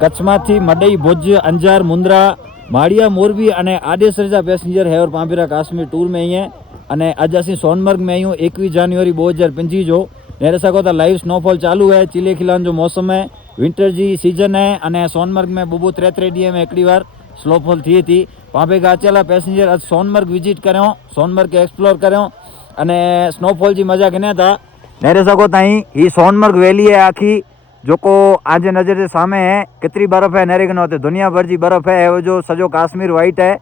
કચ્છમાંથી મડઈ, ભુજ, અંજાર, મુન્દ્રા, माड़िया, मोरबी और आडेसर जा पैसेंजर है और पांपेरा काश्मीर टूर में ही है। अने अज असीं सोनमर्ग में आयूँ 21 जनवरी 2025 जो नेरे सको तो लाइव स्नोफॉल चालू है। चिले खिलान जो मौसम है, विंटर जी सीजन है। अने सोनमर्ग में बुबू 3 डी में एकड़ी वार स्नोफॉल थी थी। पांपे का अचेला पैसेंजर अज सोनमर्ग विजिट करो, सोनमर्ग के एक्सप्लोर करो अने स्नोफॉल जी मजा गिने था। नेरे सको ताई ही सोनमर्ग वैली है आखी जो को आज नज़र के सामने है। कितनी बर्फ़ है नेरे गनो दुनिया भर की बर्फ़ है। वो जो सजो काश्मीर वाइट है।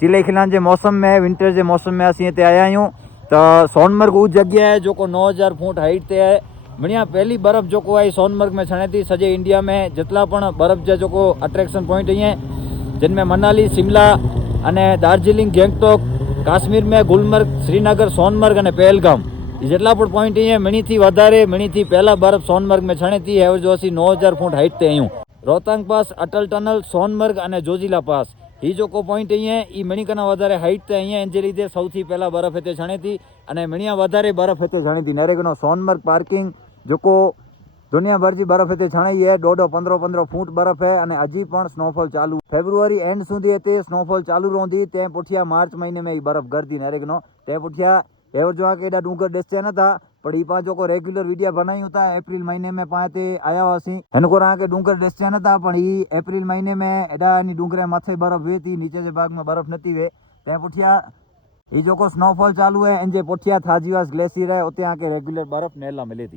चिले खिलान के मौसम में, विंटर के मौसम में असीं इतने आया हूँ। तो सोनमर्ग वो जगह है जो को 9000 फुट हाइट ते है। बढ़िया पहली बर्फ़ जो को आई सोनमर्ग में छणे थी। सजे इंडिया में जितला पण बर्फ़ जा जो को अट्रेक्शन पॉइंट ही हैं जिनमें मनाली, शिमला अने दार्जिलिंग, गैंगटॉक, काश्मीर में गुलमर्ग, श्रीनगर, सोनमर्ग अने पहलगाम जेटला पण पॉइंट ही है। मणी थी वधारे, मणी थी पहला बर्फ सोनमर्ग में छणे थी है जो असी 9000 फुट हाइट ते आयूँ। रोहतांग पास, अटल टनल, सोनमर्ग अने जोजिला पास ही जो को पॉइंट ही है ई मणी कना वधारे हाइट ते ही है। एन जे लीधे सौथी पहला बर्फ हेते छणे थी अने मणिया वधारे बर्फ हेते छणे थी। नेरेगनो सोनमर्ग पार्किंग जो को दुनिया भर की बर्फ हेते छणाई है। 15 फूट बर्फ है अने हजी पण स्नोफॉल चालू। फेब्रुआरी एंड सुधी हेते स्नोफॉल चालू रहंदी। ते पुठिया मार्च महीने में ई बर्फ गरदी नेरेगनो ते पुठिया एवर जो आके एडा डूंगर डेस्टे न था पर ई पांचो को रेग्युलर वीडियो बनाई था। एप्रिल महीने में पाते आया हुआसी हनको आके डूंगर डेस्टे न था पण ई एप्रिल महीने में एडा नी डूंगरे माथे बर्फ वेती, नीचे जे भाग में बर्फ नती वे। ते पुठिया ई जो को स्नोफॉल चालू है। इन जे पुठिया थाजीवास ग्लेशियर है, उते आके रेग्युलर बर्फ नेला मिले थी।